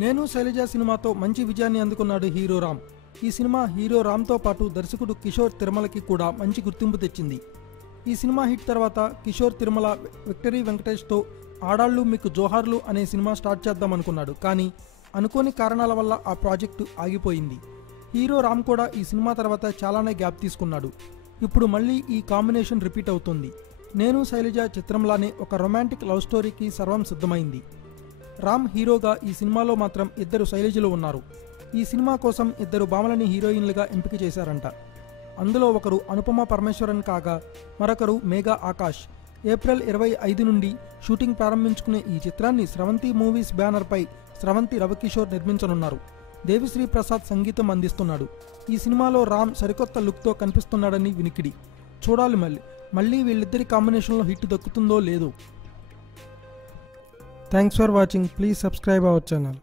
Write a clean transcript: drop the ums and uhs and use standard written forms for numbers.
నేను శైలజ సినిమాతో మంచి విజయాన్ని అందుకున్నాడు హీరో రామ్. ఈ సినిమా హీరో రామ్తో పాటు దర్శకుడు కిషోర్ తిరుమలకి కూడా మంచి గుర్తింపు తెచ్చింది. ఈ సినిమా హిట్ తర్వాత కిషోర్ తిరుమల విక్టరీ వెంకటేష్తో ఆడాళ్ళు మీకు జోహార్లు అనే సినిమా స్టార్ట్ చేద్దాం అనుకున్నాడు. కానీ అనుకోని కారణాల వల్ల ఆ ప్రాజెక్టు ఆగిపోయింది. హీరో రామ్ కూడా ఈ సినిమా తర్వాత చాలానే గ్యాప్ తీసుకున్నాడు. ఇప్పుడు మళ్ళీ ఈ కాంబినేషన్ రిపీట్ అవుతుంది. నేను శైలజ చిత్రంలానే ఒక రొమాంటిక్ లవ్ స్టోరీకి సర్వం సిద్ధమైంది. రామ్ హీరోగా ఈ సినిమాలో మాత్రం ఇద్దరు శైలజలు ఉన్నారు. ఈ సినిమా కోసం ఇద్దరు భామలని హీరోయిన్లుగా ఎంపిక చేశారంట. అందులో ఒకరు అనుపమ పరమేశ్వరన్ కాగా మరొకరు మేఘా ఆకాష్. ఏప్రిల్ 25 నుండి షూటింగ్ ప్రారంభించుకునే ఈ చిత్రాన్ని స్రవంతి మూవీస్ బ్యానర్పై స్రవంతి రవికిషోర్ నిర్మించనున్నారు. దేవిశ్రీ ప్రసాద్ సంగీతం అందిస్తున్నాడు. ఈ సినిమాలో రామ్ సరికొత్త లుక్తో కనిపిస్తున్నాడని వినికిడి. చూడాలి మళ్ళీ వీళ్ళిద్దరి కాంబినేషన్లో హిట్ దక్కుతుందో లేదో. Thanks for watching. Please subscribe our channel.